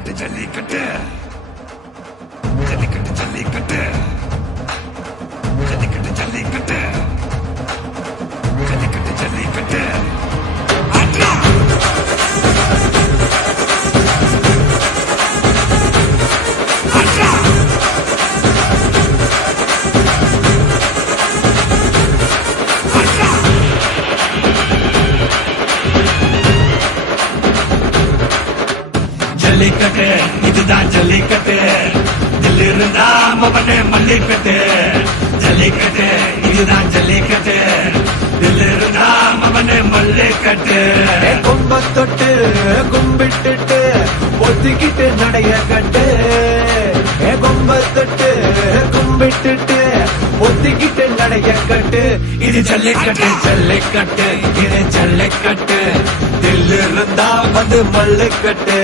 ஜல்லிக்கட்டு ஜல்லிக்கட்டு ஜல்லிக்கட்டு ஜல்லிக்கட்டு ஜல்லிக்கட்டு ஜல்லிக்கட்டு ஜல்லிக்கட்டு ஜல்லிக்கட்டு ஆட்ரா ஆட்ரா ஆட்ரா ஜல்லிக்கட்டு இதுதான் ஜல்லிக்கட்டு தில் இருந்தா மவனே மல்லிக்கட்டு ஜல்லிக்கட்டு இதுதான் ஜல்லிக்கட்டு தில் இருந்தா மவனே மல்லிக்கட்டு கும்ப தொட்டு கும்பிட்டுட்டு ஒத்திக்கிட்டு நடைய கட்டு கும்ப தொட்டு கும்பிட்டுட்டு ஒத்திக்கிட்டு நடைய கட்டு இது ஜல்லிக்கட்டு ஜல்லிக்கட்டு இது ஜல்லிக்கட்டு தில் இருந்தா வந்து மல்லிக்கட்டு